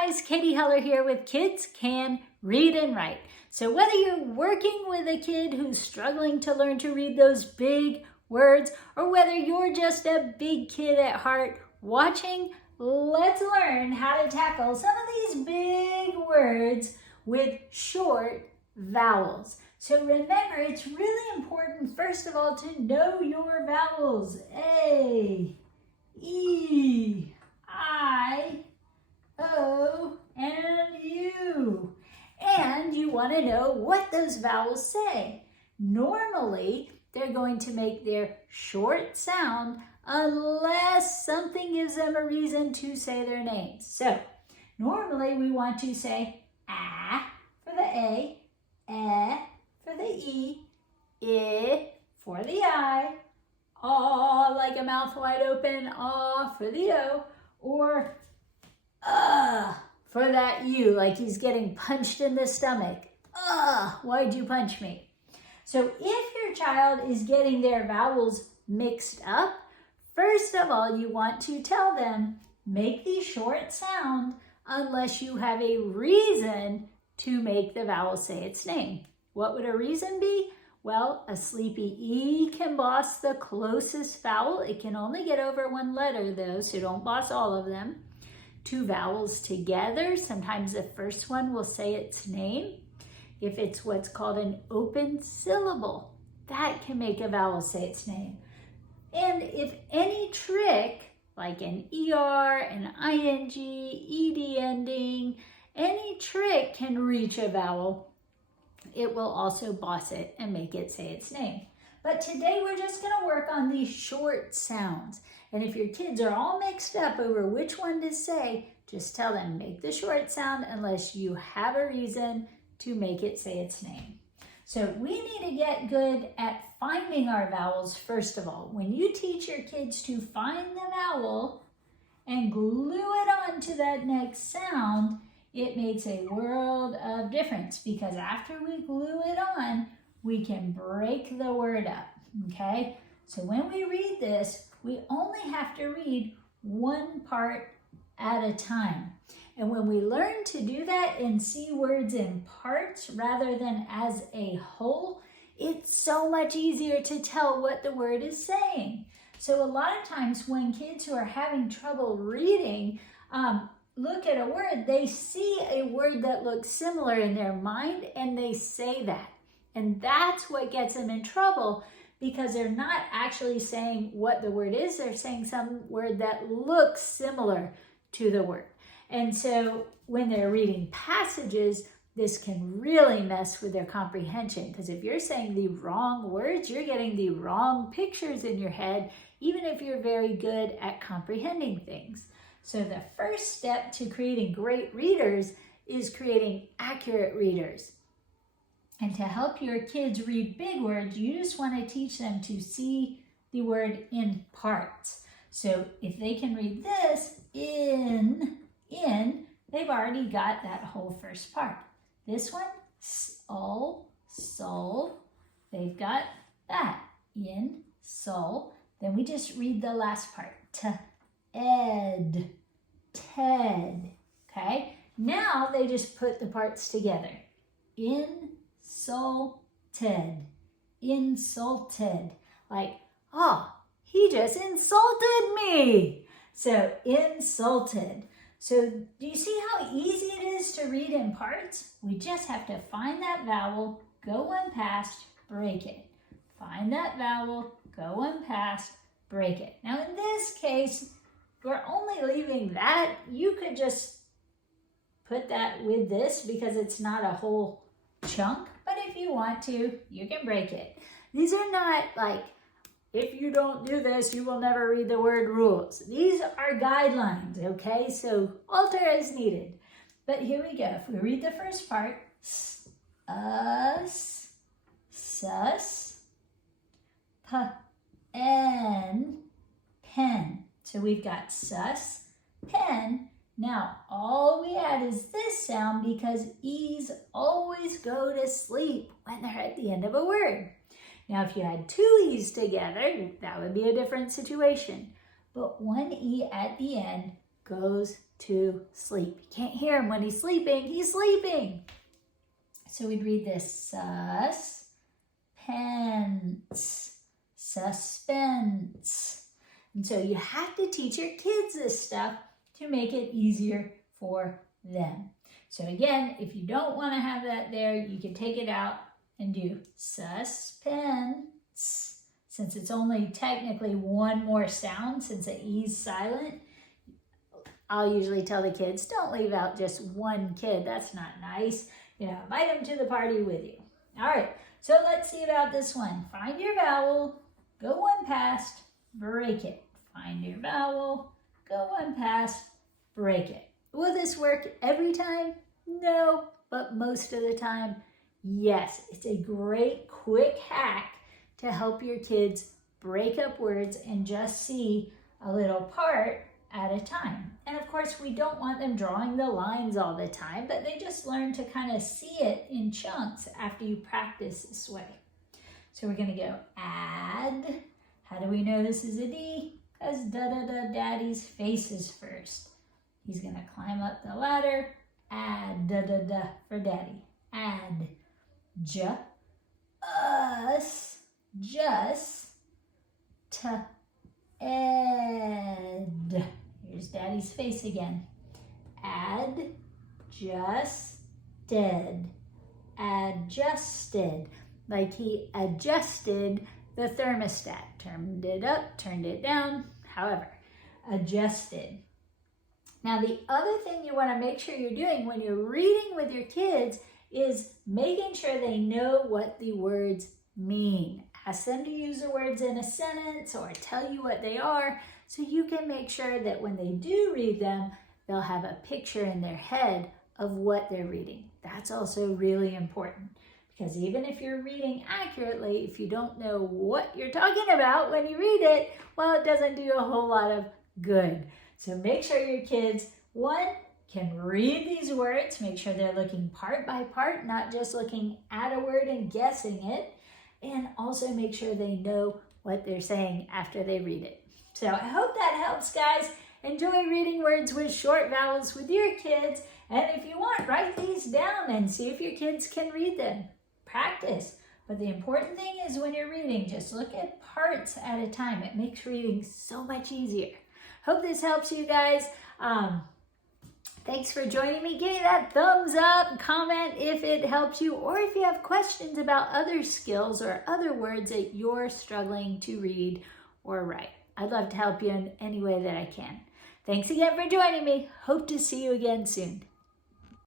guys, Katy Huller here with Kids Can Read and Write. So whether you're working with a kid who's struggling to learn to read those big words, or whether you're just a big kid at heart watching, let's learn how to tackle some of these big words with short vowels. So remember, it's really important, first of all, to know your vowels. A, E, I, O, and U. And you want to know what those vowels say. Normally, they're going to make their short sound unless something gives them a reason to say their names. So, normally we want to say A for the A, E for the E, I for the I, aw like a mouth wide open, aw for the O, or for that U, like he's getting punched in the stomach. Why'd you punch me? So if your child is getting their vowels mixed up, first of all, you want to tell them, make the short sound unless you have a reason to make the vowel say its name. What would a reason be? Well, a sleepy E can boss the closest vowel. It can only get over one letter though, so don't boss all of them. Two vowels together, sometimes the first one will say its name. If it's what's called an open syllable, that can make a vowel say its name. And if any trick, like an ER, an ING, ED ending, any trick can reach a vowel, it will also boss it and make it say its name. But today we're just going to work on these short sounds. And if your kids are all mixed up over which one to say, just tell them, make the short sound unless you have a reason to make it say its name. So we need to get good at finding our vowels first of all. When you teach your kids to find the vowel and glue it onto that next sound, it makes a world of difference because after we glue it on, we can break the word up, okay? So when we read this, we only have to read one part at a time. And when we learn to do that and see words in parts rather than as a whole, it's so much easier to tell what the word is saying. So a lot of times when kids who are having trouble reading look at a word, they see a word that looks similar in their mind and they say that. And that's what gets them in trouble because they're not actually saying what the word is. They're saying some word that looks similar to the word. And so when they're reading passages, this can really mess with their comprehension because if you're saying the wrong words, you're getting the wrong pictures in your head, even if you're very good at comprehending things. So the first step to creating great readers is creating accurate readers. And to help your kids read big words, you just want to teach them to see the word in parts. So if they can read this, in, they've already got that whole first part. This one, sol, they've got that, in, sol. Then we just read the last part, ed, ted, okay? Now they just put the parts together. Insulted, like, he just insulted me. So insulted. So do you see how easy it is to read in parts? We just have to find that vowel, go one past, break it. Find that vowel, go one past, break it. Now in this case, we're only leaving that. You could just put that with this because it's not a whole chunk, but if you want to, you can break it. These are not like, if you don't do this, you will never read the word rules. These are guidelines, okay? So alter as needed. But here we go. If we read the first part, sus, pen. So we've got sus, pen. Now, all we add is this sound because E's always go to sleep when they're at the end of a word. Now, if you had two E's together, that would be a different situation. But one E at the end goes to sleep. You can't hear him when he's sleeping. He's sleeping. So we'd read this: suspense, suspense. And so you have to teach your kids this stuff to make it easier for them. So again, if you don't want to have that there, you can take it out and do suspense. Since it's only technically one more sound, since the E's silent, I'll usually tell the kids, don't leave out just one kid. That's not nice. You know, invite them to the party with you. All right, so let's see about this one. Find your vowel, go one past, break it. Find your vowel, go one past, break it. Will this work every time? No, but most of the time, yes. It's a great quick hack to help your kids break up words and just see a little part at a time. And of course, we don't want them drawing the lines all the time, but they just learn to kind of see it in chunks after you practice this way. So we're going to go add. How do we know this is a D? Because da-da-da, daddy's face is first. He's going to climb up the ladder. Add, da-da-da for daddy. Add, us, just, ed. Here's daddy's face again. Add, just, did. Adjusted. Like he adjusted the thermostat. Turned it up, turned it down. However, adjusted. Now, the other thing you want to make sure you're doing when you're reading with your kids is making sure they know what the words mean. Ask them to use the words in a sentence or tell you what they are so you can make sure that when they do read them, they'll have a picture in their head of what they're reading. That's also really important because even if you're reading accurately, if you don't know what you're talking about when you read it, well, it doesn't do a whole lot of good. So make sure your kids, one, can read these words. Make sure they're looking part by part, not just looking at a word and guessing it. And also make sure they know what they're saying after they read it. So I hope that helps, guys. Enjoy reading words with short vowels with your kids. And if you want, write these down and see if your kids can read them. Practice. But the important thing is when you're reading, just look at parts at a time. It makes reading so much easier. Hope this helps you guys. Thanks for joining me. Give me that thumbs up, comment if it helps you, or if you have questions about other skills or other words that you're struggling to read or write. I'd love to help you in any way that I can. Thanks again for joining me. Hope to see you again soon.